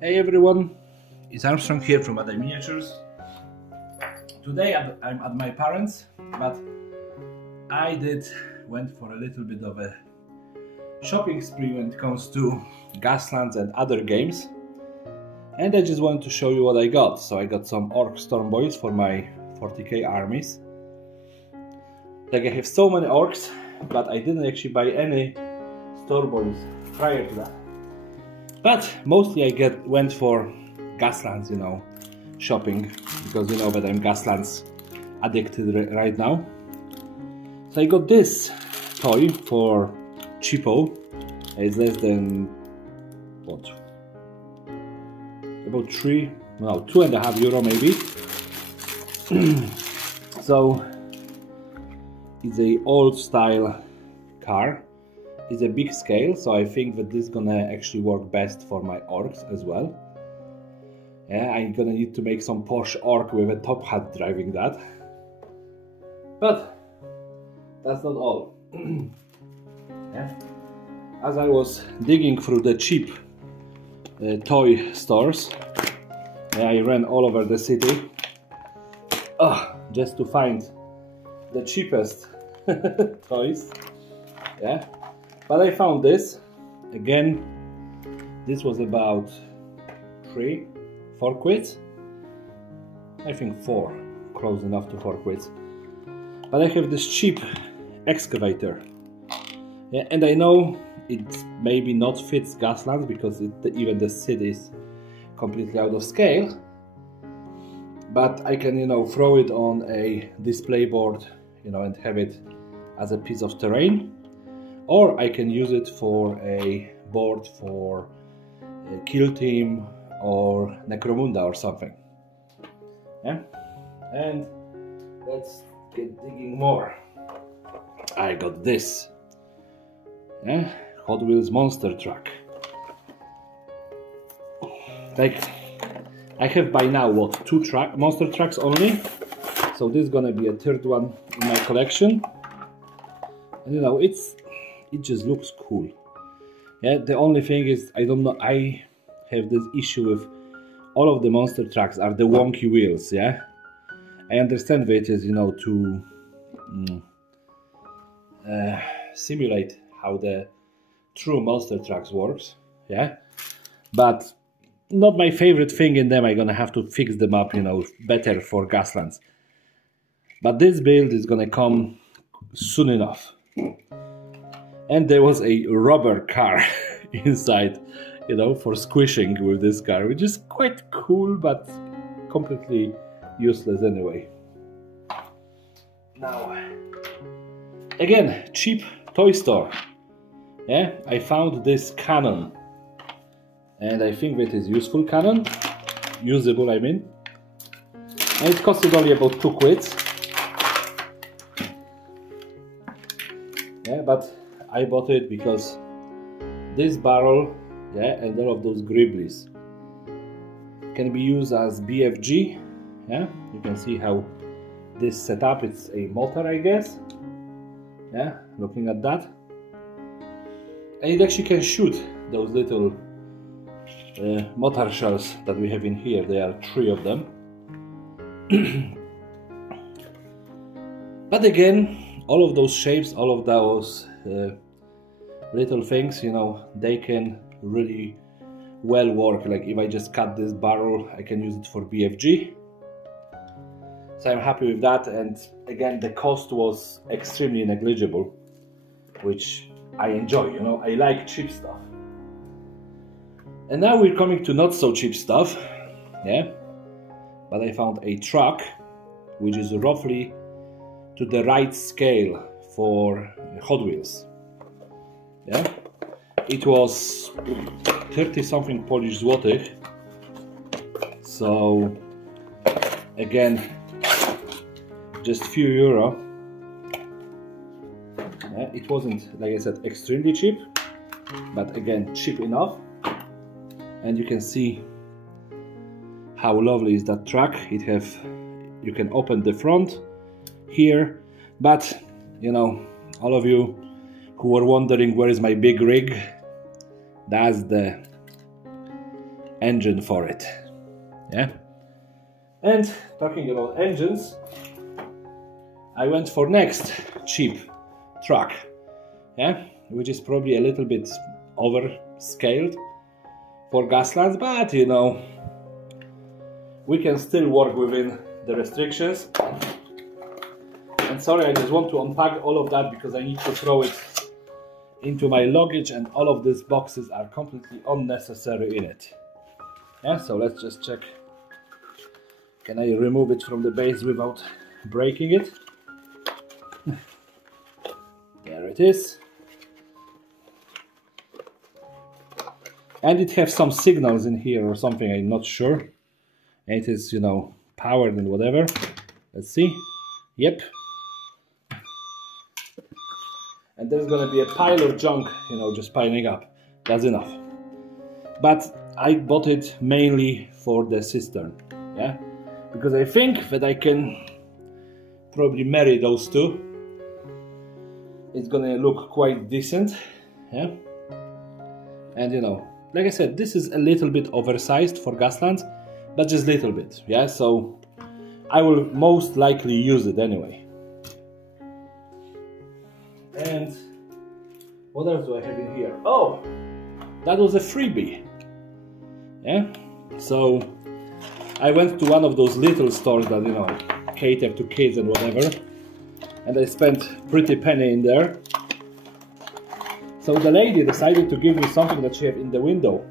Hey everyone, it's Armstrong here from Other Miniatures. Today I'm at my parents', but I went for a little bit of a shopping spree when it comes to Gaslands and other games, and I just wanted to show you what I got. So I got some Orc Stormboys for my 40k armies. Like, I have so many orcs, but I didn't actually buy any Stormboys prior to that. But mostly I went for Gaslands, shopping, because you know that I'm Gaslands addicted right now. So I got this toy for cheapo. It's less than, what, about €2.5 maybe. So it's a old style car. It's a big scale, so I think that this is gonna actually work best for my orcs as well. Yeah, I'm gonna need to make some posh orc with a top hat driving that. But that's not all. Yeah. As I was digging through the cheap toy stores, I ran all over the city just to find the cheapest toys. Yeah. But I found this. Again, this was about 4 quid. I think 4, close enough to 4 quid. But I have this cheap Excavator. Yeah, and I know it maybe not fits Gaslands because even the seat is completely out of scale. But I can, throw it on a display board, and have it as a piece of terrain. Or I can use it for a board for a kill team or Necromunda or something. Yeah? And let's get digging more. I got this. Yeah? Hot Wheels monster truck. Like, I have by now, what, 2 monster trucks only? So this is gonna be a 3rd one in my collection. And it just looks cool. Yeah, the only thing is, I don't know, I have this issue with all of the monster trucks are the wonky wheels. Yeah, I understand that it is, to simulate how the true monster trucks works. Yeah, but not my favorite thing in them. I'm gonna have to fix them up, better for Gaslands. But this build is gonna come soon enough. And there was a rubber car inside, for squishing with this car, which is quite cool, but completely useless anyway. Now, again, cheap toy store. Yeah, I found this cannon. And I think that is useful cannon. Usable, I mean. And it costed only about 2 quid. Yeah, but I bought it because this barrel, and all of those gribblies can be used as BFG. Yeah, you can see how this set up. It's a motor, I guess. Yeah, looking at that, and it actually can shoot those little mortar shells that we have in here. There are 3 of them. But again, all of those shapes, all of those little things, they can really well work. Like, if I just cut this barrel, I can use it for BFG. So I'm happy with that. And again, the cost was extremely negligible, which I enjoy. I like cheap stuff. And now we're coming to not so cheap stuff. Yeah, but I found a truck which is roughly to the right scale for Hot Wheels. Yeah, it was 30 something Polish złotych. So again, just few euro. Yeah, it wasn't, like I said, extremely cheap, but again, cheap enough. And you can see how lovely is that truck. You can open the front here, but all of you who were wondering where is my big rig, that's the engine for it. Yeah. And talking about engines, I went for next cheap truck, yeah, which is probably a little bit overscaled for Gaslands, but you know, we can still work within the restrictions. And sorry, I just want to unpack all of that because I need to throw it into my luggage, and all of these boxes are completely unnecessary in it. Yeah, so let's just check. Can I remove it from the base without breaking it? There it is. And it has some signals in here or something, I'm not sure. And it is, you know, powered and whatever. Let's see. Yep. And there's gonna be a pile of junk, you know, just piling up. That's enough. But I bought it mainly for the cistern, yeah? Because I think that I can probably marry those two. It's gonna look quite decent, yeah? And you know, like I said, this is a little bit oversized for Gaslands, but just a little bit, yeah? So I will most likely use it anyway. And what else do I have in here? Oh, that was a freebie, yeah? So I went to one of those little stores that, you know, cater to kids and whatever, and I spent pretty penny in there. So the lady decided to give me something that she had in the window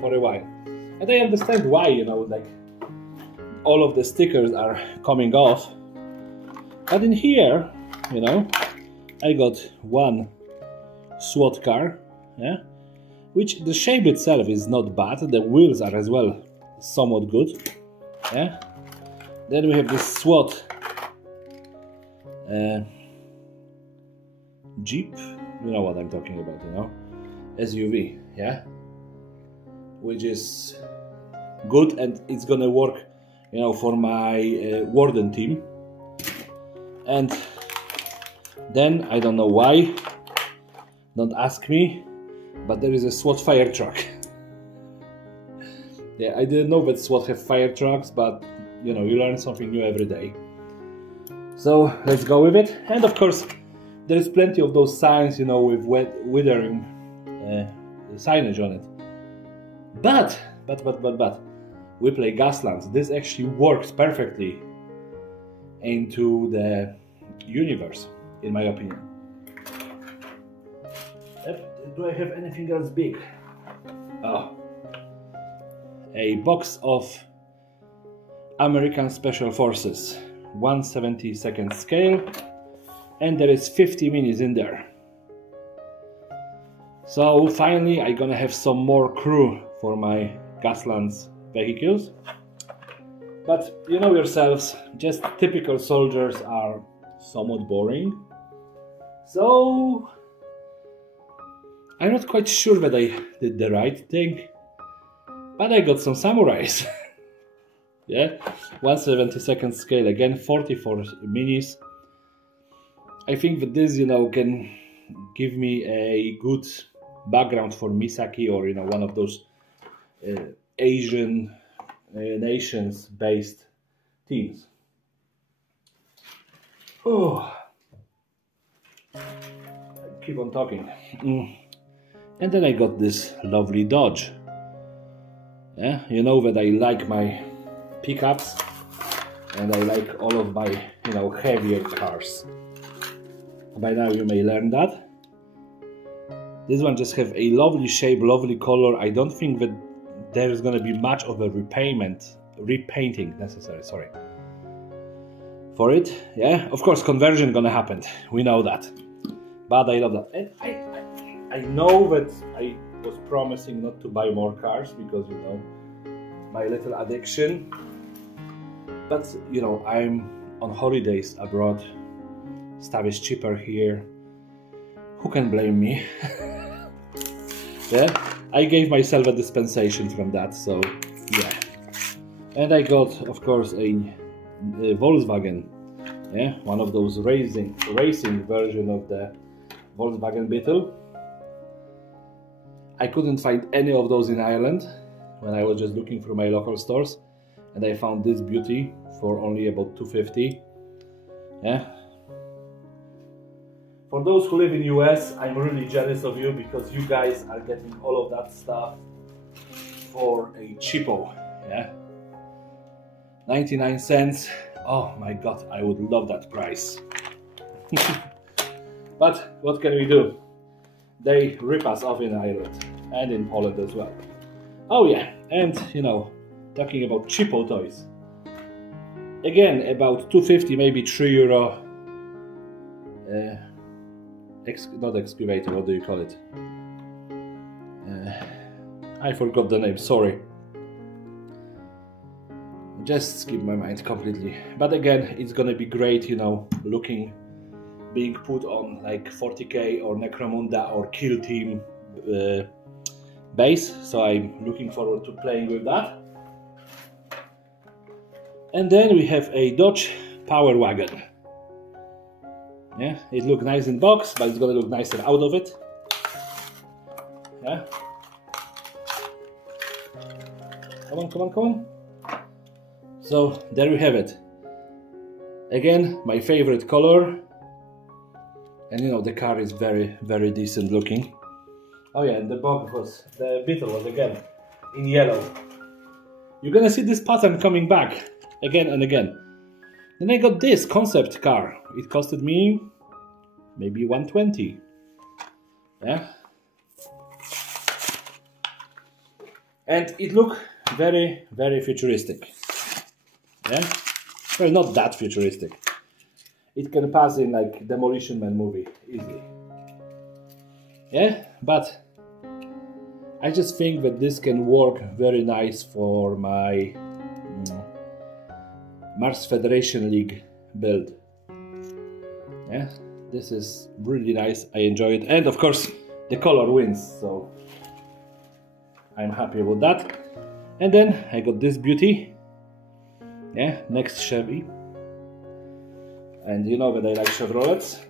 for a while. And I understand why, you know, like all of the stickers are coming off. But in here, you know, I got one SWAT car, yeah, which the shape itself is not bad. The wheels are as well somewhat good, yeah. Then we have this SWAT Jeep, you know what I'm talking about, you know, SUV, yeah, which is good, and it's gonna work, you know, for my Warden team. And then I don't know why, don't ask me, but there is a SWAT fire truck. Yeah, I didn't know that SWAT have fire trucks, but you know, you learn something new every day. So let's go with it. And of course, there is plenty of those signs, you know, with withering signage on it. But we play Gaslands. This actually works perfectly into the universe, in my opinion. Do I have anything else big? Oh. A box of American Special Forces, 1/72 scale, and there is 50 minis in there. So finally I'm gonna have some more crew for my Gaslands vehicles. But you know yourselves, just typical soldiers are somewhat boring. So I'm not quite sure that I did the right thing. But I got some samurais. Yeah, 1/72 scale again, 44 minis. I think that this, you know, can give me a good background for Misaki, or you know, one of those Asian nations based teams. Oh, keep on talking. And then I got this lovely Dodge. Yeah, you know that I like my pickups and I like all of my, you know, heavier cars. By now you may learn that. This one just have a lovely shape, lovely color. I don't think that there is going to be much of a repainting necessary, sorry, for it. Yeah, of course conversion gonna happen, we know that. But I love that. And I know that I was promising not to buy more cars because, you know, my little addiction. But, you know, I'm on holidays abroad. Stuff is cheaper here. Who can blame me? Yeah, I gave myself a dispensation from that, so yeah. And I got, of course, a Volkswagen. Yeah, one of those racing version of the Volkswagen Beetle. I couldn't find any of those in Ireland when I was just looking through my local stores, and I found this beauty for only about $2.50. Yeah. For those who live in US, I'm really jealous of you because you guys are getting all of that stuff for a cheapo. Yeah. 99 cents. Oh my god, I would love that price. But what can we do? They rip us off in Ireland and in Poland as well. Oh yeah, and you know, talking about cheapo toys. Again, about $2.50, maybe €3. Not excavator, what do you call it? I forgot the name, sorry. Just skip my mind completely. But again, it's gonna be great, you know, looking, being put on like 40k or Necromunda or Kill Team base. So I'm looking forward to playing with that. And then we have a Dodge Power Wagon. Yeah, it looks nice in box, but it's gonna look nicer out of it. Yeah. Come on, come on, come on. So there we have it. Again, my favorite color. And you know, the car is very, very decent looking. Oh yeah, and the Beetle was again in yellow. You're gonna see this pattern coming back again and again. Then I got this concept car. It costed me maybe $120. Yeah. And it looked very, very futuristic. Yeah. Well, not that futuristic. It can pass in like Demolition Man movie easily. Yeah, but I just think that this can work very nice for my Mars Federation League build. Yeah, this is really nice. I enjoy it, and of course the color wins, so I'm happy with that. And then I got this beauty. Yeah, next Chevy. And you know that I like Chevrolets.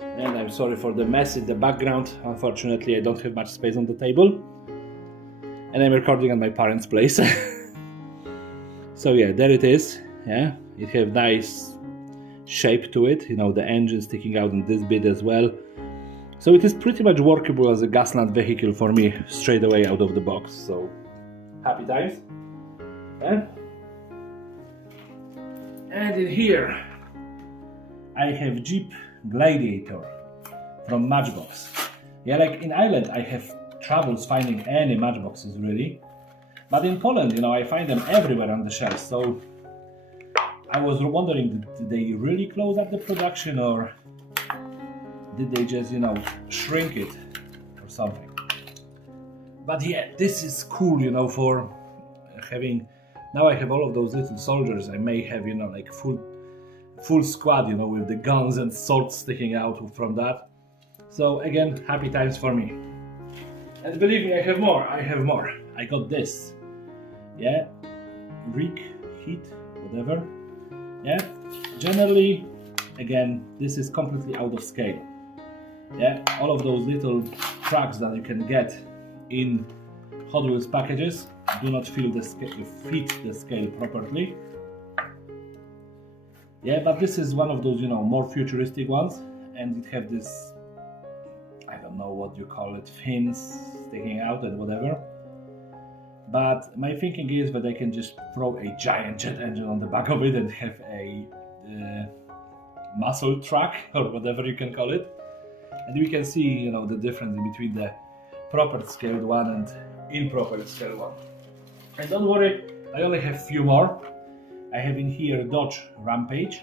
And I'm sorry for the mess in the background. Unfortunately, I don't have much space on the table. And I'm recording at my parents' place. So yeah, there it is. Yeah, it has nice shape to it. You know, the engine sticking out in this bit as well. So it is pretty much workable as a Gasland vehicle for me straight away out of the box. So happy times. Yeah. And in here I have Jeep Gladiator from Matchbox. Yeah, like in Ireland I have troubles finding any Matchboxes really, but in Poland, you know, I find them everywhere on the shelves. So I was wondering, did they really close up the production, or did they just, you know, shrink it or something? But yeah, this is cool, you know, for having. Now I have all of those little soldiers. I may have, you know, like full squad, you know, with the guns and swords sticking out from that. So again, happy times for me. And believe me, I have more. I have more. I got this. Yeah, Reek, Heat, whatever. Yeah, generally, again, this is completely out of scale. Yeah, all of those little trucks that you can get in Hot Wheels packages do not fit the scale properly. Yeah, but this is one of those, you know, more futuristic ones, and it have this, I don't know what you call it, fins sticking out and whatever. But my thinking is that I can just throw a giant jet engine on the back of it and have a muscle truck or whatever you can call it, and we can see, you know, the difference between the proper scaled one and improper scaled one. And don't worry, I only have few more. I have in here Dodge Rampage,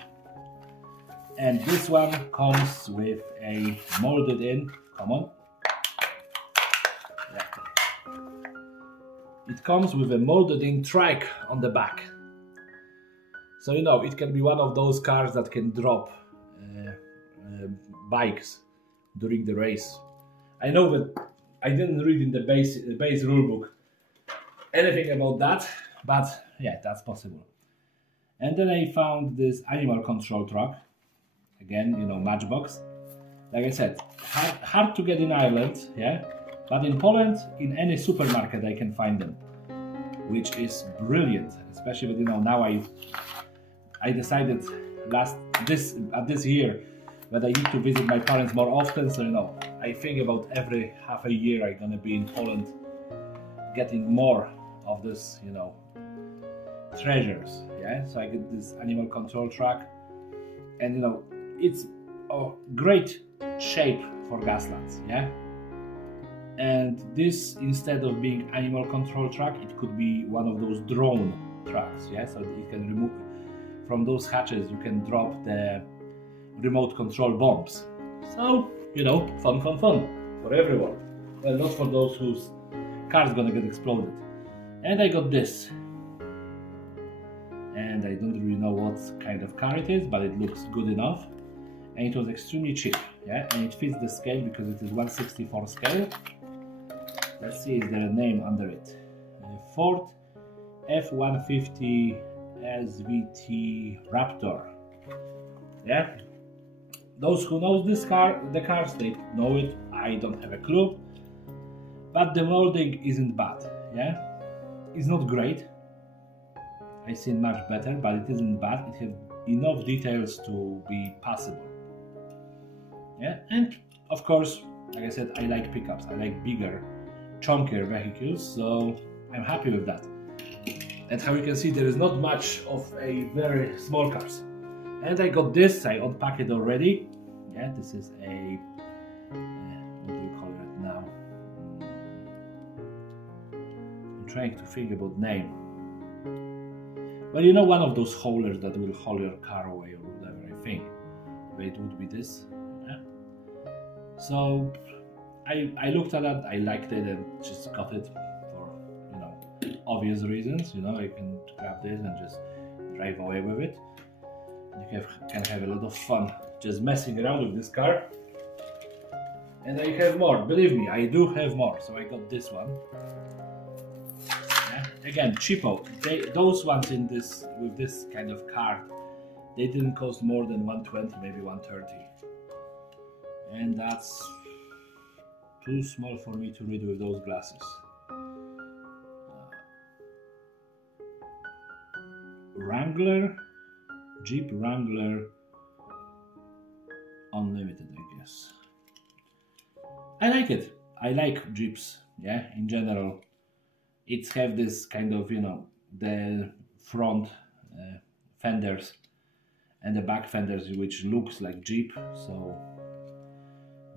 and this one comes with a molded in, come on. Yeah. It comes with a molded in trike on the back. So, you know, it can be one of those cars that can drop bikes during the race. I know that I didn't read in the base rulebook anything about that, but yeah, that's possible. And then I found this animal control truck, again, you know, Matchbox, like I said, hard to get in Ireland, yeah, but in Poland, in any supermarket I can find them, which is brilliant, especially with, you know, now I decided this year that I need to visit my parents more often, so, you know, I think about every half a year I'm gonna be in Poland getting more of this, you know, treasures, yeah. So I get this animal control truck, and, you know, it's a great shape for Gaslands, yeah. And this, instead of being animal control truck, it could be one of those drone trucks, yeah. So it can remove from those hatches, you can drop the remote control bombs. So, you know, fun for everyone. Well, not for those whose car's gonna get exploded. And I got this, and I don't really know what kind of car it is, but it looks good enough, and it was extremely cheap, yeah, and it fits the scale because it is 1/64 scale. Let's see, is there a name under it? Ford F-150 SVT Raptor, yeah. Those who know this car, the cars, they know it. I don't have a clue, but the molding isn't bad, yeah. It's not great, I've seen much better, but it isn't bad. It has enough details to be passable, yeah. And of course, like I said, I like pickups. I like bigger, chunkier vehicles, so I'm happy with that. And how you can see, there is not much of a very small cars. And I got this, I unpacked it already. Yeah, this is a, what do you call it now? I'm trying to think about name. Well, you know, one of those haulers that will haul your car away or whatever, I think. But it would be this, yeah. So, I looked at that, I liked it, and just got it for, you know, obvious reasons. You know, I can grab this and just drive away with it. You can have a lot of fun just messing around with this car. And I have more, believe me, I do have more. So I got this one. Yeah. Again, cheapo. Those ones in this, with this kind of car, they didn't cost more than 120, maybe 130. And that's too small for me to read with those glasses. Wrangler, Jeep Wrangler Unlimited, I guess. I like it. I like Jeeps, yeah, in general. It's have this kind of, you know, the front fenders and the back fenders, which looks like Jeep, so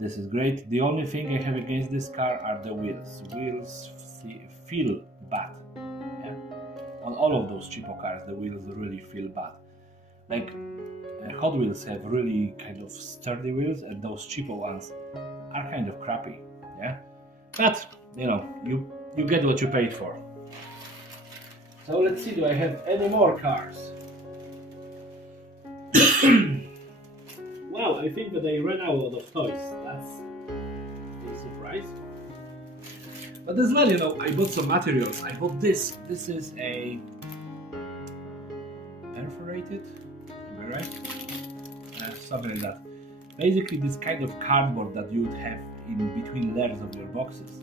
this is great. The only thing I have against this car are the wheels. Wheels feel bad, yeah. On all of those cheapo cars, the wheels really feel bad. Like Hot Wheels have really kind of sturdy wheels, and those cheapo ones are kind of crappy, yeah. But you know, you get what you paid for. So let's see, do I have any more cars? Wow, I think that I ran out of toys. That's a surprise. But as well, you know, I bought some materials. I bought this. This is a perforated, am I right? Something like that. Basically, this kind of cardboard that you would have in between layers of your boxes.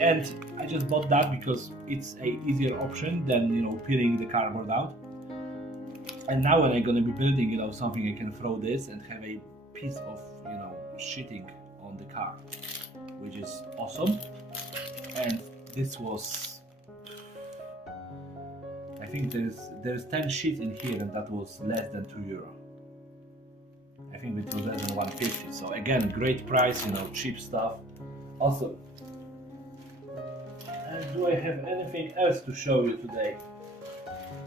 And I just bought that because it's a easier option than, you know, peeling the cardboard out. And now when I'm gonna be building, you know, something, I can throw this and have a piece of, you know, sheeting on the car, which is awesome. And this was, I think there's 10 sheets in here, and that was less than €2. I think it was less than 150. So again, great price, you know, cheap stuff, awesome. And do I have anything else to show you today?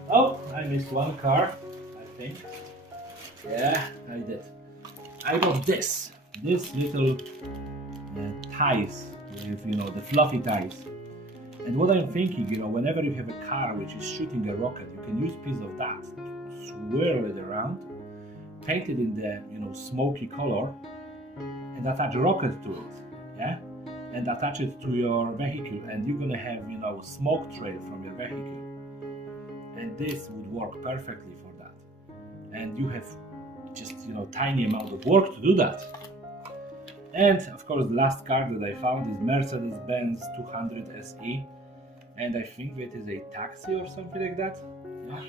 Oh, I missed one car, I think. Yeah, I did. I got this little ties, with, you know, the fluffy ties. And what I'm thinking, you know, whenever you have a car which is shooting a rocket, you can use a piece of that, swirl it around, paint it in the, you know, smoky color, and attach a rocket to it, yeah? And attach it to your vehicle, and you're gonna have, you know, a smoke trail from your vehicle. And this would work perfectly for that. And you have just, you know, tiny amount of work to do that. And of course the last car that I found is Mercedes-Benz 200 SE, and I think it is a taxi or something like that. Yeah.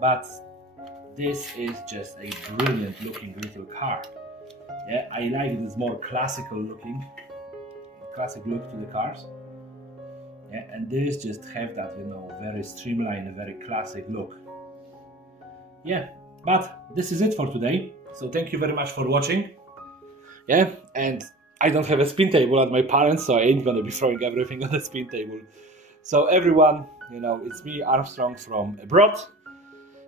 But this is just a brilliant looking little car. Yeah, I like this more classic look to the cars. Yeah, and this just have that, you know, very streamlined, very classic look. Yeah, but this is it for today. So thank you very much for watching. Yeah, and I don't have a spin table at my parents', so I ain't gonna be throwing everything on the spin table. So everyone, you know, it's me, Armstrong from abroad.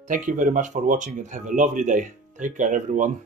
Thank you very much for watching and have a lovely day. Take care, everyone.